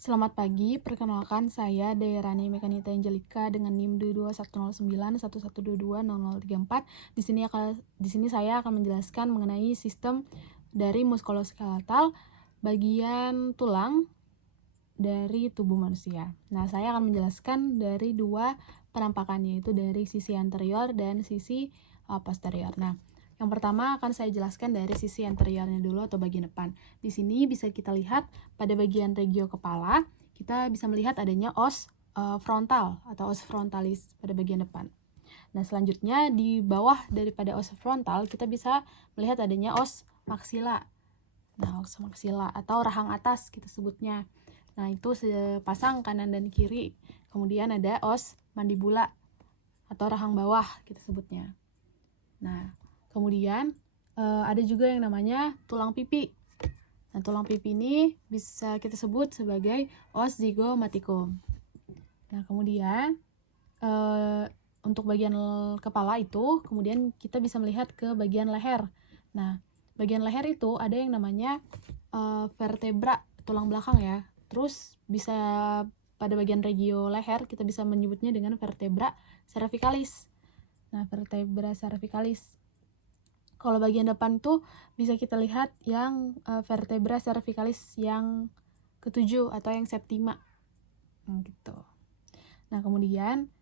Selamat pagi, perkenalkan saya Dairani Mekanita Angelika dengan NIM 2210911220034. Di sini saya akan menjelaskan mengenai sistem dari muskuloskeletal bagian tulang dari tubuh manusia. Nah, saya akan menjelaskan dari dua penampakannya, yaitu dari sisi anterior dan sisi posterior. Nah, yang pertama akan saya jelaskan dari sisi anteriornya dulu atau bagian depan. Di sini bisa kita lihat pada bagian regio kepala, kita bisa melihat adanya os frontal atau os frontalis pada bagian depan. Nah, selanjutnya di bawah daripada os frontal kita bisa melihat adanya os maksila. Nah, os maksila atau rahang atas kita sebutnya. Nah, itu sepasang kanan dan kiri. Kemudian ada os mandibula atau rahang bawah kita sebutnya. Nah, kemudian ada juga yang namanya tulang pipi. Nah, tulang pipi ini bisa kita sebut sebagai os zygomaticum. Nah, kemudian untuk bagian kepala itu, kemudian kita bisa melihat ke bagian leher. Nah, bagian leher itu ada yang namanya vertebra, tulang belakang ya. Terus bisa pada bagian regio leher kita bisa menyebutnya dengan vertebra cervicalis. Nah, vertebra cervicalis. Kalau bagian depan tuh bisa kita lihat yang vertebra cervicalis yang ketujuh atau yang septima. Gitu. Nah, kemudian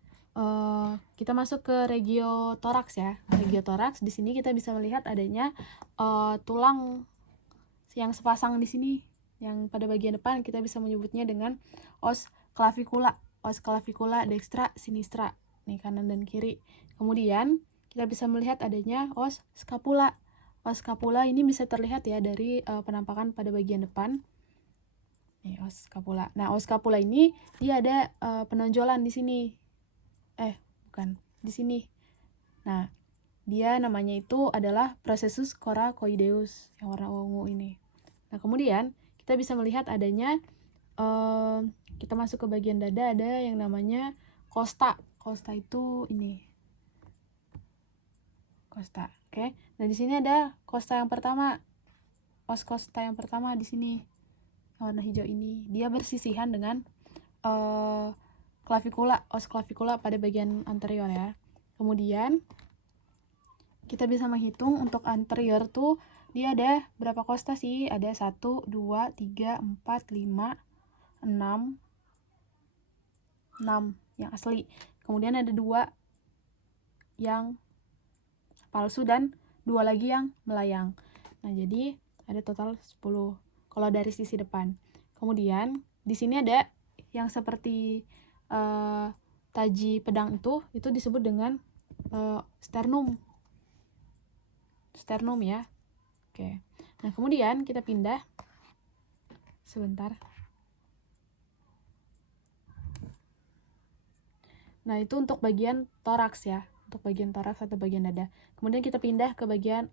kita masuk ke regio toraks ya. Regio toraks di sini kita bisa melihat adanya tulang yang sepasang di sini. Yang pada bagian depan kita bisa menyebutnya dengan os clavicula. Os clavicula dextra sinistra. Nih, kanan dan kiri. Kemudian kita bisa melihat adanya os scapula. Os scapula ini bisa terlihat ya dari penampakan pada bagian depan. Nih, os scapula. Nah, os scapula ini dia ada penonjolan di sini. Bukan, di sini. Nah, dia namanya itu adalah processus coracoideus yang warna ungu ini. Nah, kemudian kita bisa melihat adanya kita masuk ke bagian dada, ada yang namanya costa. Costa itu ini. Costa, oke. Nah, di sini ada costa yang pertama. Os costa yang pertama di sini. Yang warna hijau ini. Dia bersisihan dengan clavicula, os clavicula pada bagian anterior ya. Kemudian kita bisa menghitung untuk anterior tuh dia ada berapa costa sih? Ada 1, 2, 3, 4, 5, 6 yang asli. Kemudian ada 2 yang palsu dan 2 lagi yang melayang. Nah, jadi ada total 10 kalau dari sisi depan. Kemudian di sini ada yang seperti taji pedang itu disebut dengan sternum. Sternum ya. Oke. Nah, kemudian kita pindah sebentar. Nah, itu untuk bagian toraks ya, untuk bagian toraks atau bagian dada. Kemudian kita pindah ke bagian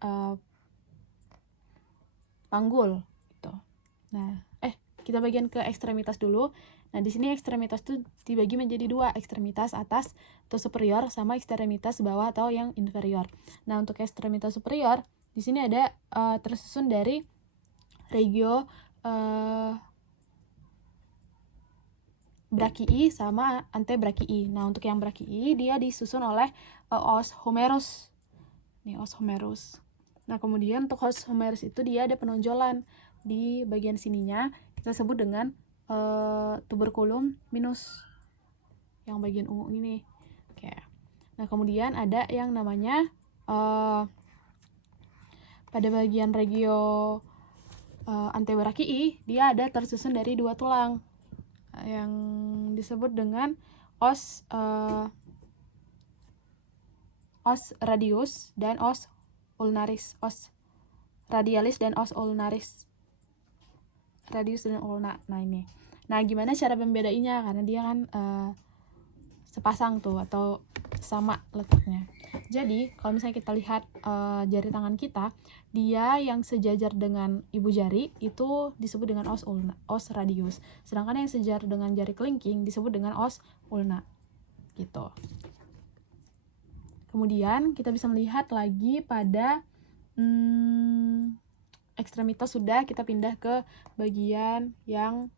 panggul gitu. Nah, kita bagian ke ekstremitas dulu. Nah, di sini ekstremitas tuh dibagi menjadi 2, ekstremitas atas atau superior sama ekstremitas bawah atau yang inferior. Nah, untuk ekstremitas superior di sini ada tersusun dari regio brachii sama antebrachii. Nah, untuk yang brachii dia disusun oleh os humerus. Nih, os humerus. Nah, kemudian untuk os humerus itu dia ada penonjolan di bagian sininya, kita sebut dengan tuberculum minus. Yang bagian ungu ini. Oke. Nah, kemudian ada yang namanya pada bagian regio antebrachii dia ada tersusun dari 2 tulang yang disebut dengan os radius dan os ulnaris. Os radialis dan os ulnaris. Radius dan ulna. Nah, ini. Nah, gimana cara membedainya? Karena dia kan sepasang tuh atau sama letaknya. Jadi, kalau misalnya kita lihat jari tangan kita, dia yang sejajar dengan ibu jari itu disebut dengan os ulna, os radius. Sedangkan yang sejajar dengan jari kelingking disebut dengan os ulna. Gitu. Kemudian kita bisa melihat lagi pada ekstremitas sudah, kita pindah ke bagian yang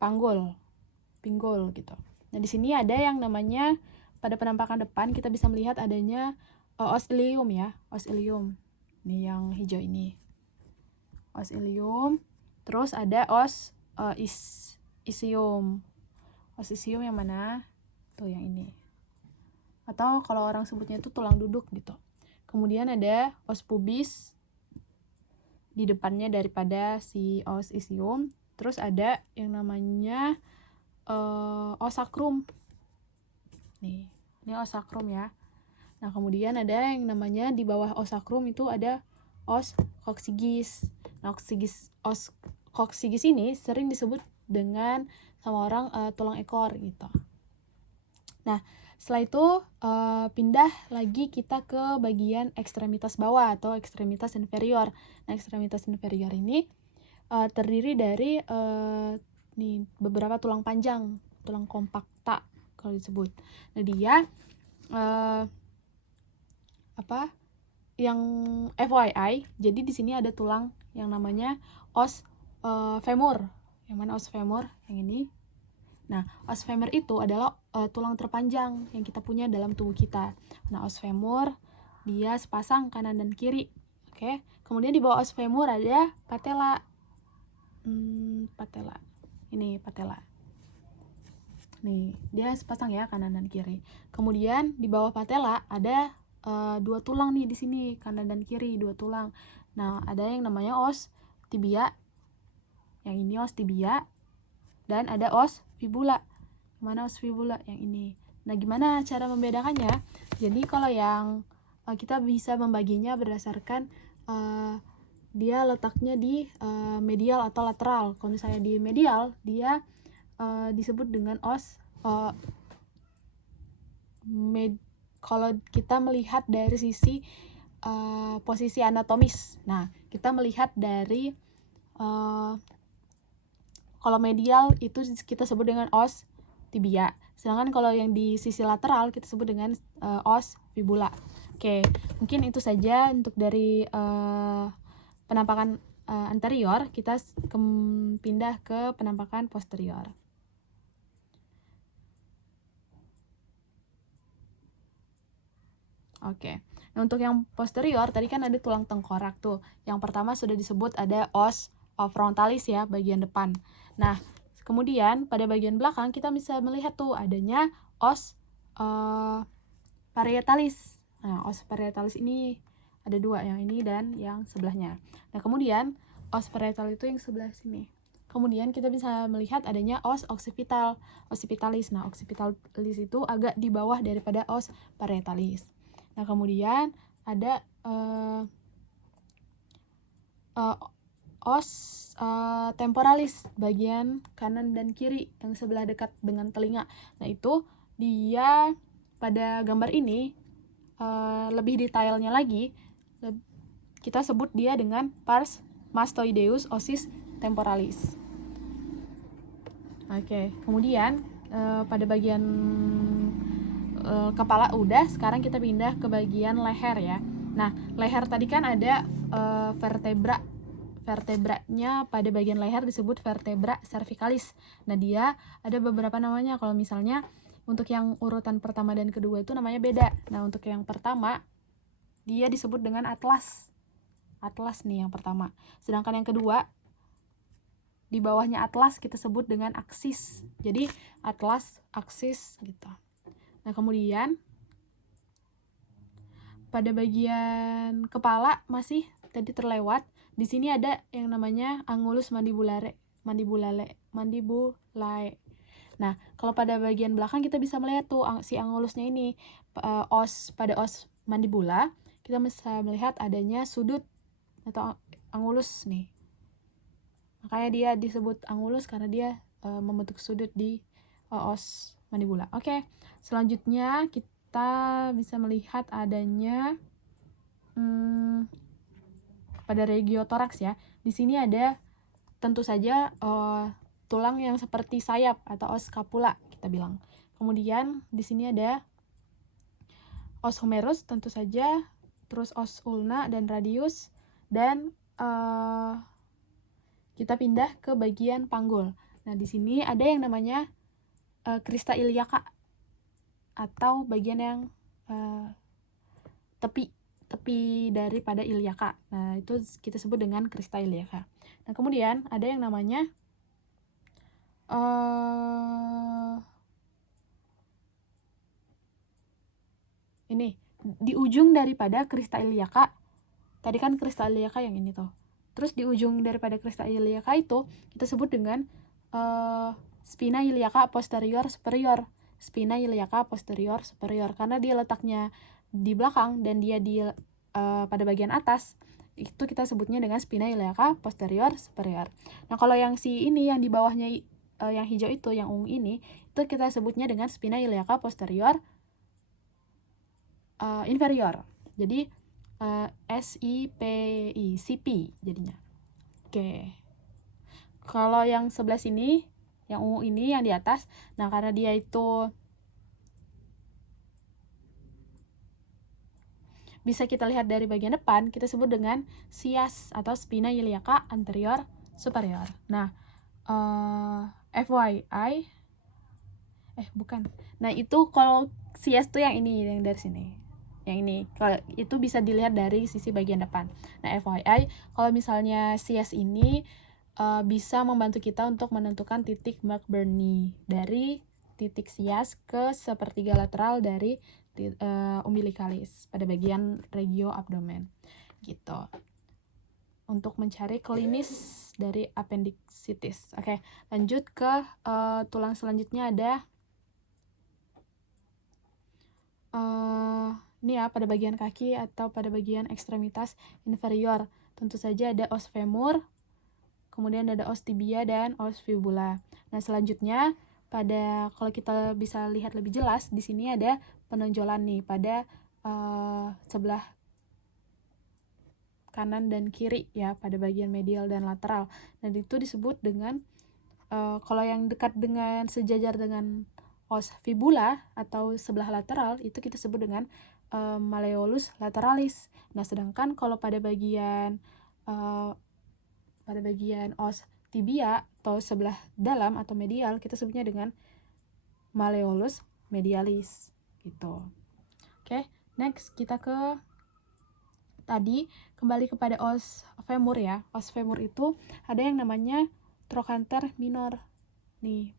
panggul, pinggul gitu. Nah, di sini ada yang namanya pada penampakan depan kita bisa melihat adanya os ilium ya, os ilium. Ini yang hijau ini. Os ilium. Terus ada os isium. Os isium yang mana? Tuh yang ini. Atau kalau orang sebutnya itu tulang duduk gitu. Kemudian ada os pubis di depannya daripada si os isium. Terus ada yang namanya os sacrum. Nih, ini os sacrum ya. Nah, kemudian ada yang namanya di bawah os sacrum itu ada os coccygeus. Nah, os coccygeus ini sering disebut dengan sama orang tulang ekor gitu. Nah, setelah itu pindah lagi kita ke bagian ekstremitas bawah atau ekstremitas inferior. Nah, ekstremitas inferior ini terdiri dari nih beberapa tulang panjang, tulang kompakta kalau disebut. Nah, dia yang FYI, jadi di sini ada tulang yang namanya os femur. Yang mana os femur? Yang ini. Nah, os femur itu adalah tulang terpanjang yang kita punya dalam tubuh kita. Nah, os femur dia sepasang kanan dan kiri. Oke. Kemudian di bawah os femur ada patella. Patella. Ini patella. Nih, dia sepasang ya kanan dan kiri. Kemudian di bawah patella ada dua tulang nih di sini, kanan dan kiri, dua tulang. Nah, ada yang namanya os tibia. Yang ini os tibia. Dan ada os fibula. Mana os fibula? Yang ini. Nah, gimana cara membedakannya? Jadi kalau yang kita bisa membaginya berdasarkan dia letaknya di medial atau lateral. Kalau misalnya di medial, dia disebut dengan os kalau kita melihat dari sisi posisi anatomis. Nah, kita melihat dari kalau medial itu kita sebut dengan os tibia. Sedangkan kalau yang di sisi lateral kita sebut dengan os fibula. Oke, mungkin itu saja untuk dari penampakan anterior. Kita pindah ke penampakan posterior. Oke. Nah, untuk yang posterior tadi kan ada tulang tengkorak tuh. Yang pertama sudah disebut ada os frontalis ya, bagian depan. Nah, kemudian pada bagian belakang kita bisa melihat tuh adanya os parietalis. Nah, os parietalis ini ada dua, yang ini dan yang sebelahnya. Nah, kemudian os parietal itu yang sebelah sini. Kemudian kita bisa melihat adanya os occipitalis. Nah, occipitalis itu agak di bawah daripada os parietalis. Nah, kemudian ada os temporalis bagian kanan dan kiri yang sebelah dekat dengan telinga. Nah, itu dia pada gambar ini lebih detailnya lagi kita sebut dia dengan pars mastoideus ossis temporalis. Oke, kemudian pada bagian kepala udah, sekarang kita pindah ke bagian leher ya. Nah, leher tadi kan ada vertebranya pada bagian leher disebut vertebra cervicalis. Nah, dia ada beberapa namanya. Kalau misalnya untuk yang urutan pertama dan kedua itu namanya beda. Nah, untuk yang pertama dia disebut dengan atlas. Atlas nih yang pertama. Sedangkan yang kedua di bawahnya atlas kita sebut dengan aksis. Jadi atlas, aksis gitu. Nah, kemudian pada bagian kepala masih tadi terlewat. Di sini ada yang namanya angulus mandibulae. Nah, kalau pada bagian belakang kita bisa melihat tuh si angulusnya ini pada os mandibula kita bisa melihat adanya sudut atau angulus nih. Makanya dia disebut angulus karena dia membentuk sudut di os mandibula. Oke, selanjutnya kita bisa melihat adanya pada regiotoraks ya. Di sini ada tentu saja tulang yang seperti sayap atau os scapula kita bilang. Kemudian di sini ada os humerus tentu saja, terus os ulna dan radius, dan kita pindah ke bagian panggul. Nah, di sini ada yang namanya crista iliaca atau bagian yang tepi daripada iliaca. Nah, itu kita sebut dengan crista iliaca. Nah, kemudian ada yang namanya ini di ujung daripada crista iliaca. Tadi kan crista iliaca yang ini tuh. Terus di ujung daripada crista iliaca itu kita sebut dengan spina iliaca posterior superior. Spina iliaca posterior superior karena dia letaknya di belakang dan dia di pada bagian atas, itu kita sebutnya dengan spina iliaca posterior superior. Nah, kalau yang si ini yang di bawahnya yang hijau itu, yang ungu ini, itu kita sebutnya dengan spina iliaca posterior inferior. Jadi CP jadinya. Oke. Kalau yang sebelah sini, yang ungu ini yang di atas, nah karena dia itu bisa kita lihat dari bagian depan, kita sebut dengan sias atau spina iliaca anterior superior. Nah, FYI, bukan. Nah, itu kalau sias tuh yang ini, yang dari sini. Yang ini, kalau itu bisa dilihat dari sisi bagian depan. Nah, FYI, kalau misalnya sias ini bisa membantu kita untuk menentukan titik McBurney dari titik sias ke sepertiga lateral dari umbilicalis pada bagian regio abdomen gitu, untuk mencari klinis dari appendicitis. Oke, lanjut ke tulang selanjutnya ada ini ya, pada bagian kaki atau pada bagian ekstremitas inferior. Tentu saja ada os femur, kemudian ada os tibia dan os fibula. Nah, selanjutnya kalau kita bisa lihat lebih jelas, di sini ada penonjolan nih pada sebelah kanan dan kiri ya, pada bagian medial dan lateral. Dan itu disebut dengan kalau yang dekat dengan sejajar dengan os fibula atau sebelah lateral, itu kita sebut dengan malleolus lateralis. Nah, sedangkan kalau pada bagian os tibia atau sebelah dalam atau medial, kita sebutnya dengan malleolus medialis gitu. Oke, next kita kembali kepada os femur ya. Os femur itu ada yang namanya trochanter minor. Nih,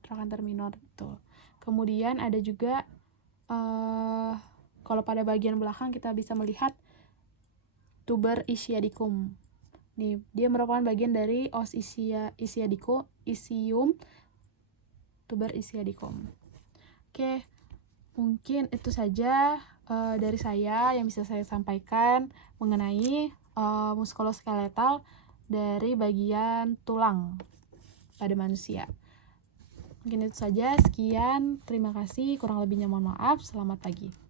trochanter minor tuh. Kemudian ada juga kalau pada bagian belakang kita bisa melihat tuber ischiadicum. Nih, dia merupakan bagian dari os ischium tuber ischiadicum. Oke, mungkin itu saja dari saya yang bisa saya sampaikan mengenai muskuloskeletal dari bagian tulang pada manusia. Mungkin itu saja, sekian, terima kasih, kurang lebihnya mohon maaf, selamat pagi.